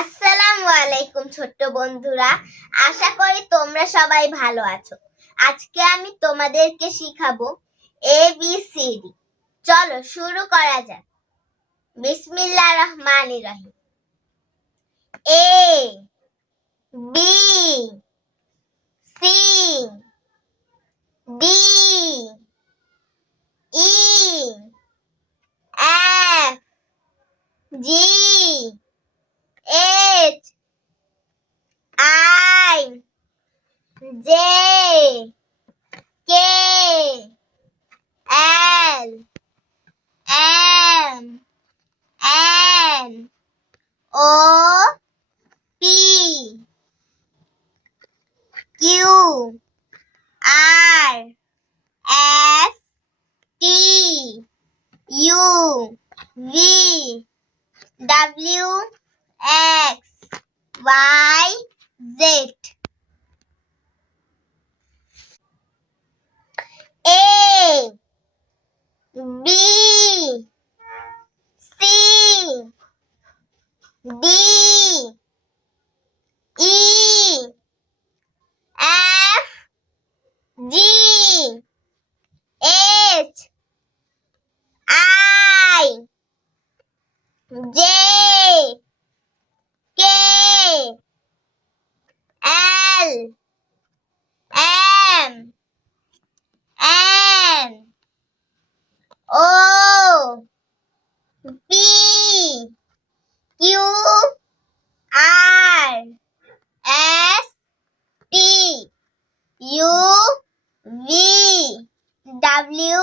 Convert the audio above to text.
আসসালামু আলাইকুম ছোট্ট বন্ধুরা, আশা করি তোমরা সবাই ভালো আছো। আজকে আমি তোমাদেরকে শিখাবো ABCD। চলো শুরু করা যাক। বিসমিল্লাহির রহমানির রহিম। A B C D E F G H I J K L M N O P Q R S T U V W X Y Z. A B C D E F G H I J K L M N O P Q R S T U V W